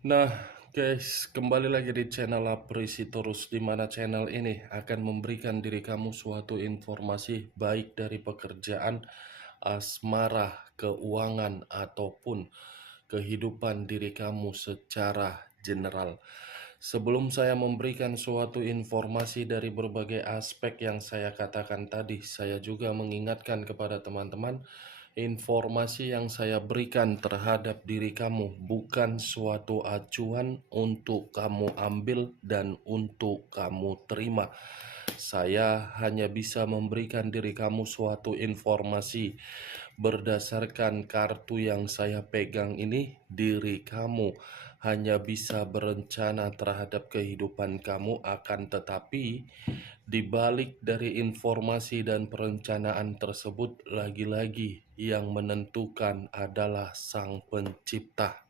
Nah, guys, kembali lagi di channel Aprisitorus, di mana channel ini akan memberikan diri kamu suatu informasi baik dari pekerjaan, asmara, keuangan, ataupun kehidupan diri kamu secara general. Sebelum saya memberikan suatu informasi dari berbagai aspek yang saya katakan tadi, saya juga mengingatkan kepada teman-teman, informasi yang saya berikan terhadap diri kamu bukan suatu acuan untuk kamu ambil dan untuk kamu terima. Saya hanya bisa memberikan diri kamu suatu informasi berdasarkan kartu yang saya pegang ini. Diri kamu hanya bisa berencana terhadap kehidupan kamu, akan tetapi di balik dari informasi dan perencanaan tersebut, lagi-lagi yang menentukan adalah Sang Pencipta.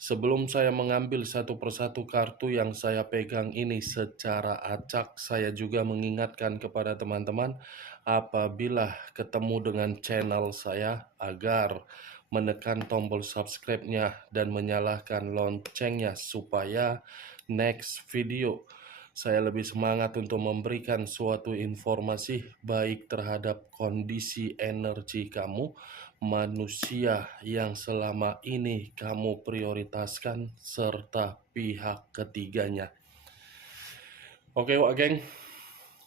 Sebelum saya mengambil satu persatu kartu yang saya pegang ini secara acak, saya juga mengingatkan kepada teman-teman apabila ketemu dengan channel saya agar menekan tombol subscribe-nya dan menyalakan loncengnya supaya next video saya lebih semangat untuk memberikan suatu informasi baik terhadap kondisi energi kamu, manusia yang selama ini kamu prioritaskan, serta pihak ketiganya. Oke, Wak Geng,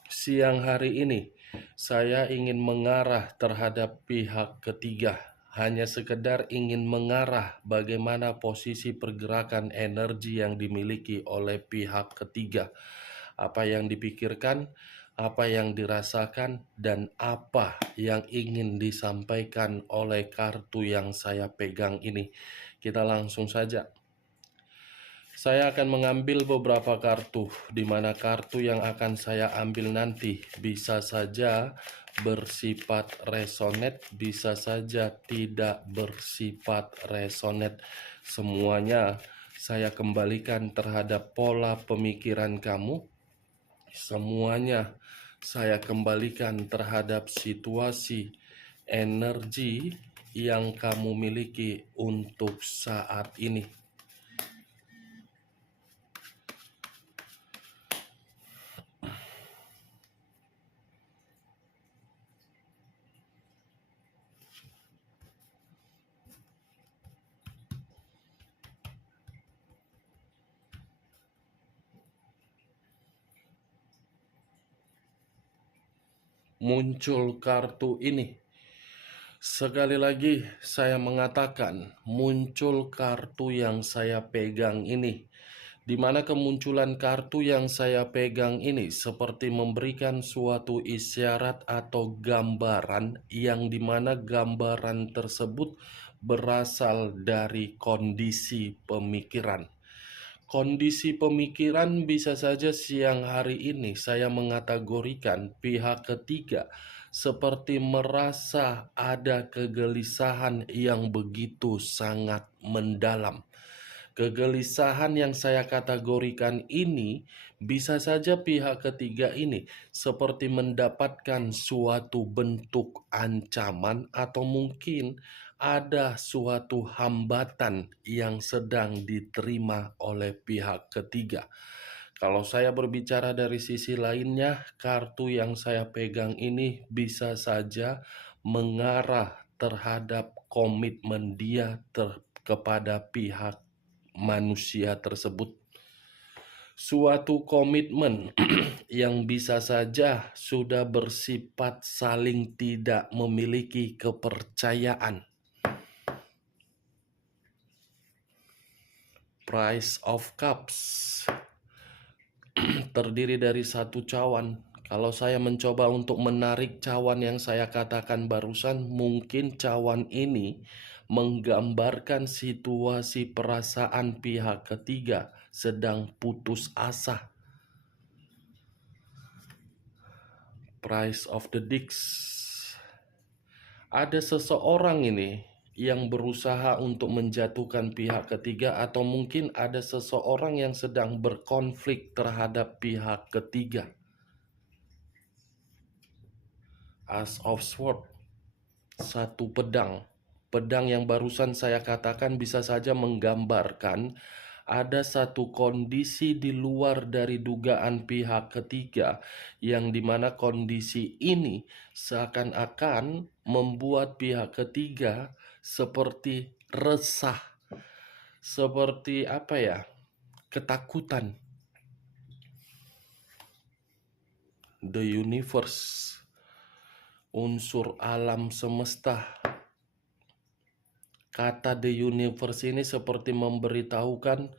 siang hari ini saya ingin mengarah terhadap pihak ketiga. Hanya sekedar ingin mengarah bagaimana posisi pergerakan energi yang dimiliki oleh pihak ketiga. Apa yang dipikirkan, apa yang dirasakan, dan apa yang ingin disampaikan oleh kartu yang saya pegang ini. Kita langsung saja. Saya akan mengambil beberapa kartu, di mana kartu yang akan saya ambil nanti bisa saja bersifat resonate, bisa saja tidak bersifat resonate. Semuanya saya kembalikan terhadap pola pemikiran kamu. Semuanya saya kembalikan terhadap situasi energi yang kamu miliki untuk saat ini. Muncul kartu ini. Sekali lagi saya mengatakan, muncul kartu yang saya pegang ini. Di mana kemunculan kartu yang saya pegang ini seperti memberikan suatu isyarat atau gambaran, yang dimana gambaran tersebut berasal dari kondisi pemikiran. Kondisi pemikiran bisa saja siang hari ini saya mengategorikan pihak ketiga seperti merasa ada kegelisahan yang begitu sangat mendalam. Kegelisahan yang saya kategorikan ini bisa saja pihak ketiga ini seperti mendapatkan suatu bentuk ancaman, atau mungkin ada suatu hambatan yang sedang diterima oleh pihak ketiga. Kalau saya berbicara dari sisi lainnya, kartu yang saya pegang ini bisa saja mengarah terhadap komitmen dia kepada pihak manusia tersebut. Suatu komitmen yang bisa saja sudah bersifat saling tidak memiliki kepercayaan. Price of Cups terdiri dari satu cawan. Kalau saya mencoba untuk menarik cawan yang saya katakan barusan, mungkin cawan ini menggambarkan situasi perasaan pihak ketiga sedang putus asa. Price of the Dicks. Ada seseorang ini yang berusaha untuk menjatuhkan pihak ketiga, atau mungkin ada seseorang yang sedang berkonflik terhadap pihak ketiga. As of Swords, satu pedang. Pedang yang barusan saya katakan bisa saja menggambarkan ada satu kondisi di luar dari dugaan pihak ketiga, yang dimana kondisi ini seakan-akan membuat pihak ketiga seperti resah, seperti apa ya, ketakutan. The universe, unsur alam semesta. Kata the universe ini seperti memberitahukan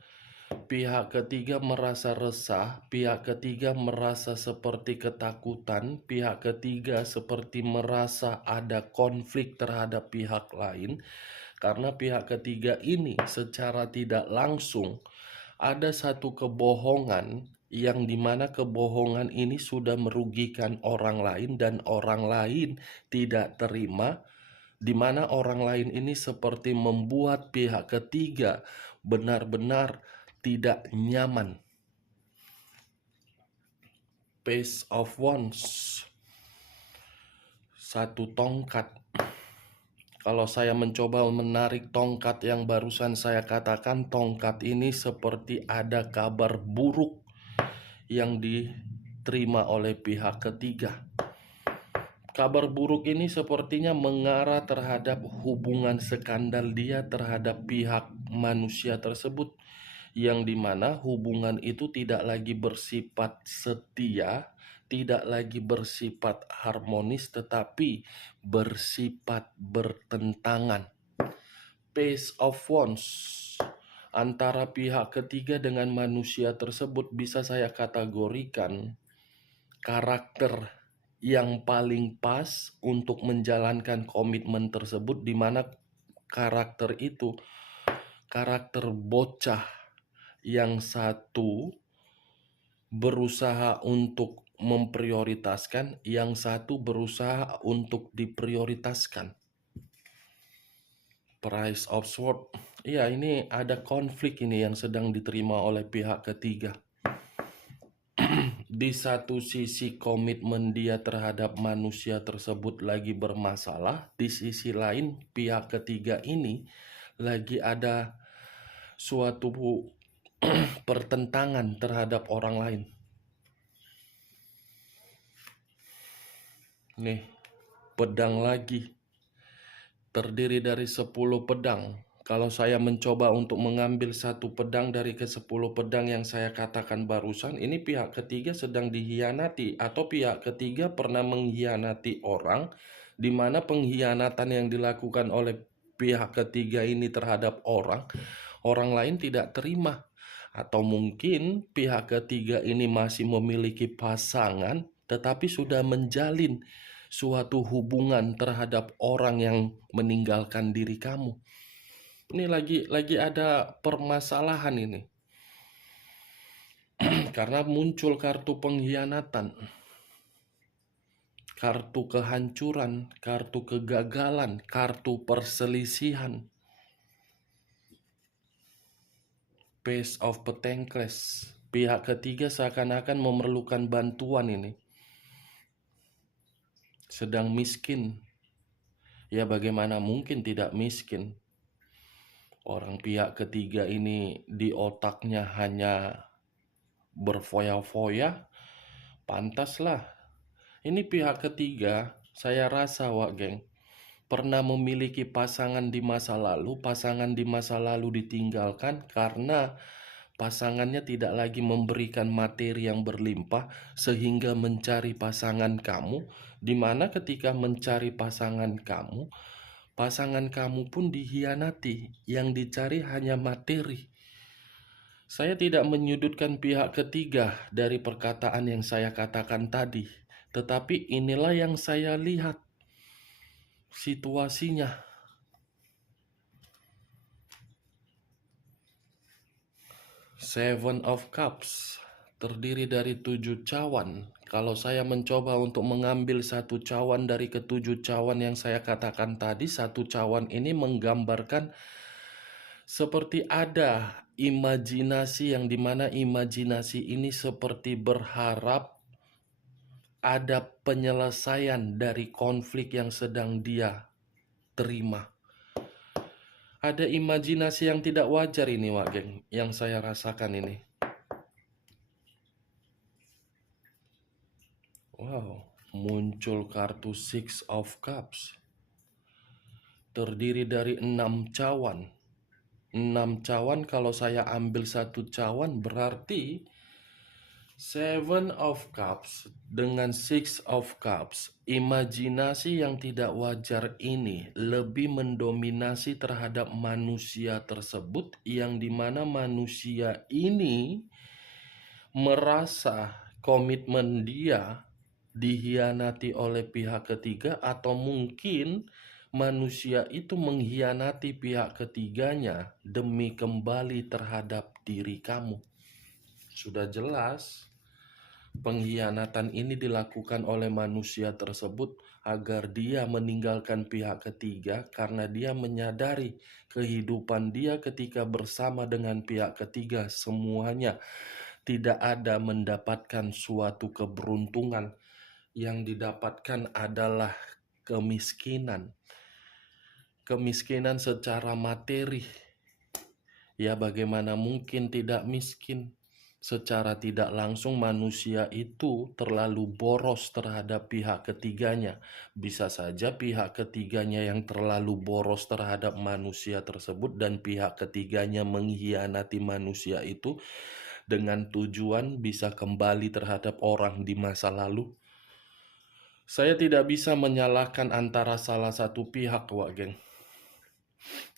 pihak ketiga merasa resah, pihak ketiga merasa seperti ketakutan, pihak ketiga seperti merasa ada konflik terhadap pihak lain, karena pihak ketiga ini secara tidak langsung ada satu kebohongan yang dimana kebohongan ini sudah merugikan orang lain dan orang lain tidak terima, di mana orang lain ini seperti membuat pihak ketiga benar-benar tidak nyaman. Page of Wands, satu tongkat. Kalau saya mencoba menarik tongkat yang barusan saya katakan, tongkat ini seperti ada kabar buruk yang diterima oleh pihak ketiga. Kabar buruk ini sepertinya mengarah terhadap hubungan skandal dia terhadap pihak manusia tersebut, yang dimana hubungan itu tidak lagi bersifat setia, tidak lagi bersifat harmonis, tetapi bersifat bertentangan. Page of Wands, antara pihak ketiga dengan manusia tersebut bisa saya kategorikan karakter yang paling pas untuk menjalankan komitmen tersebut, di mana karakter itu karakter bocah, yang satu berusaha untuk memprioritaskan, yang satu berusaha untuk diprioritaskan. Price of Sword, iya, ini ada konflik ini yang sedang diterima oleh pihak ketiga. Di satu sisi komitmen dia terhadap manusia tersebut lagi bermasalah, di sisi lain pihak ketiga ini lagi ada suatu pertentangan terhadap orang lain. Nih, pedang lagi, terdiri dari 10 pedang. Kalau saya mencoba untuk mengambil satu pedang dari ke-10 pedang yang saya katakan barusan, ini pihak ketiga sedang dihianati, atau pihak ketiga pernah mengkhianati orang, di mana pengkhianatan yang dilakukan oleh pihak ketiga ini terhadap orang lain tidak terima. Atau mungkin pihak ketiga ini masih memiliki pasangan, tetapi sudah menjalin suatu hubungan terhadap orang yang meninggalkan diri kamu. Ini lagi ada permasalahan ini. Karena muncul kartu pengkhianatan, kartu kehancuran, kartu kegagalan, kartu perselisihan. Page of Pentacles, pihak ketiga seakan-akan memerlukan bantuan ini. Sedang miskin. Ya, bagaimana mungkin tidak miskin? Orang pihak ketiga ini di otaknya hanya berfoya-foya, pantaslah. Ini pihak ketiga, saya rasa geng, pernah memiliki pasangan di masa lalu. Pasangan di masa lalu ditinggalkan karena pasangannya tidak lagi memberikan materi yang berlimpah, sehingga mencari pasangan kamu, di mana ketika mencari pasangan kamu pun dihianati. Yang dicari hanya materi. Saya tidak menyudutkan pihak ketiga dari perkataan yang saya katakan tadi, tetapi inilah yang saya lihat situasinya. Seven of Cups, terdiri dari 7 cawan. Kalau saya mencoba untuk mengambil satu cawan dari ke-7 cawan yang saya katakan tadi, satu cawan ini menggambarkan seperti ada imajinasi, yang dimana imajinasi ini seperti berharap ada penyelesaian dari konflik yang sedang dia terima. Ada imajinasi yang tidak wajar ini, Wak Geng, yang saya rasakan ini. Wow, muncul kartu Six of Cups. Terdiri dari 6 cawan. 6 cawan, kalau saya ambil satu cawan berarti Seven of Cups dengan Six of Cups. Imajinasi yang tidak wajar ini lebih mendominasi terhadap manusia tersebut, yang dimana manusia ini merasa komitmen dia dihianati oleh pihak ketiga, atau mungkin manusia itu mengkhianati pihak ketiganya demi kembali terhadap diri kamu. Sudah jelas pengkhianatan ini dilakukan oleh manusia tersebut agar dia meninggalkan pihak ketiga, karena dia menyadari kehidupan dia ketika bersama dengan pihak ketiga semuanya tidak ada mendapatkan suatu keberuntungan. Yang didapatkan adalah kemiskinan. Kemiskinan secara materi. Ya, bagaimana mungkin tidak miskin? Secara tidak langsung manusia itu terlalu boros terhadap pihak ketiganya. Bisa saja pihak ketiganya yang terlalu boros terhadap manusia tersebut, dan pihak ketiganya mengkhianati manusia itu dengan tujuan bisa kembali terhadap orang di masa lalu. Saya tidak bisa menyalahkan antara salah satu pihak, Wak Geng.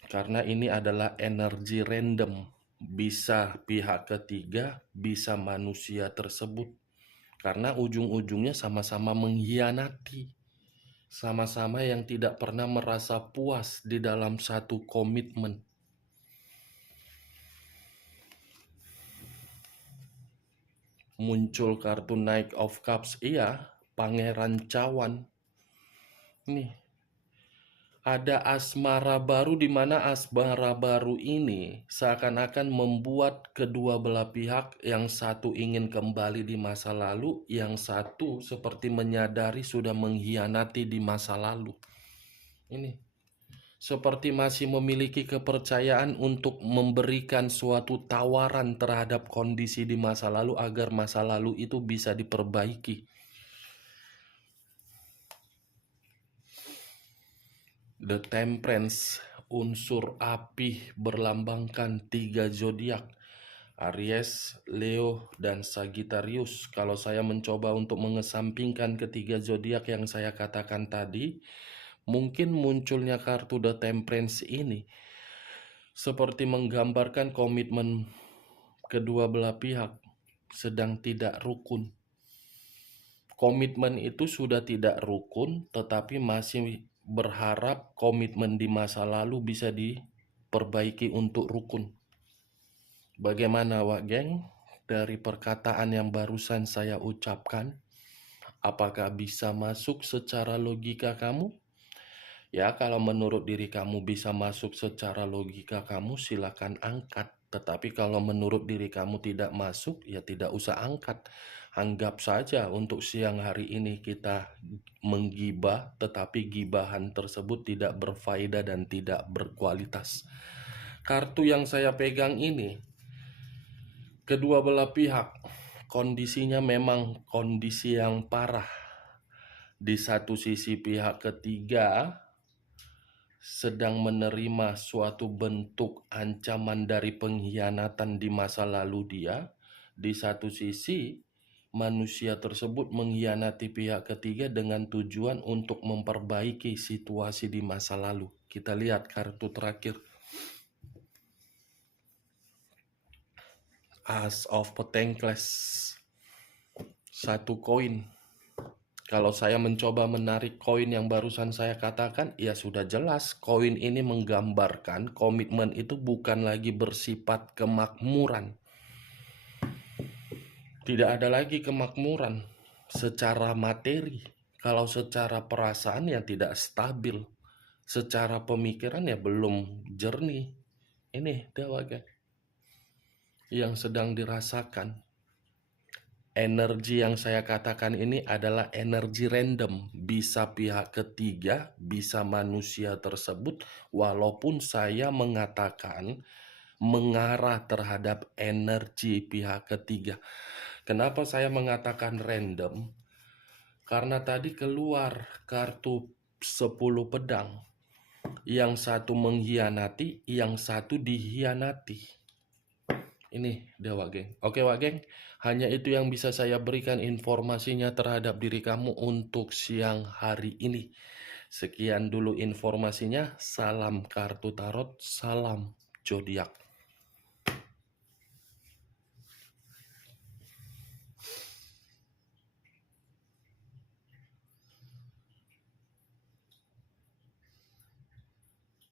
Karena ini adalah energi random. Bisa pihak ketiga, bisa manusia tersebut. Karena ujung-ujungnya sama-sama mengkhianati. Sama-sama yang tidak pernah merasa puas di dalam satu komitmen. Muncul kartu Knight of Cups, iya, Pangeran Cawan. Nih, ada asmara baru, di mana asmara baru ini seakan-akan membuat kedua belah pihak, yang satu ingin kembali di masa lalu, yang satu seperti menyadari sudah mengkhianati di masa lalu. Ini seperti masih memiliki kepercayaan untuk memberikan suatu tawaran terhadap kondisi di masa lalu agar masa lalu itu bisa diperbaiki. The Temperance, unsur api, berlambangkan 3 zodiak, Aries, Leo, dan Sagittarius. Kalau saya mencoba untuk mengesampingkan ketiga zodiak yang saya katakan tadi, mungkin munculnya kartu The Temperance ini seperti menggambarkan komitmen kedua belah pihak sedang tidak rukun. Komitmen itu sudah tidak rukun, tetapi masih berharap komitmen di masa lalu bisa diperbaiki untuk rukun. Bagaimana, Wak Geng, dari perkataan yang barusan saya ucapkan? Apakah bisa masuk secara logika kamu? Ya, kalau menurut diri kamu bisa masuk secara logika kamu, silakan angkat. Tetapi kalau menurut diri kamu tidak masuk, ya tidak usah angkat. Anggap saja untuk siang hari ini kita menggibah, tetapi gibahan tersebut tidak berfaedah dan tidak berkualitas. Kartu yang saya pegang ini, kedua belah pihak kondisinya memang kondisi yang parah. Di satu sisi pihak ketiga sedang menerima suatu bentuk ancaman dari pengkhianatan di masa lalu dia. Di satu sisi manusia tersebut mengkhianati pihak ketiga dengan tujuan untuk memperbaiki situasi di masa lalu. Kita lihat kartu terakhir, As of Pentacles, satu koin. Kalau saya mencoba menarik koin yang barusan saya katakan, ya sudah jelas koin ini menggambarkan komitmen itu bukan lagi bersifat kemakmuran. Tidak ada lagi kemakmuran secara materi. Kalau secara perasaan ya tidak stabil. Secara pemikiran ya belum jernih. Ini Dewa yang sedang dirasakan. Energi yang saya katakan ini adalah energi random, bisa pihak ketiga, bisa manusia tersebut, walaupun saya mengatakan mengarah terhadap energi pihak ketiga. Kenapa saya mengatakan random? Karena tadi keluar kartu 10 pedang. Yang satu mengkhianati, yang satu dikhianati. Ini dia Wak Geng. Oke Wak Geng, hanya itu yang bisa saya berikan informasinya terhadap diri kamu untuk siang hari ini. Sekian dulu informasinya. Salam kartu tarot, salam zodiak.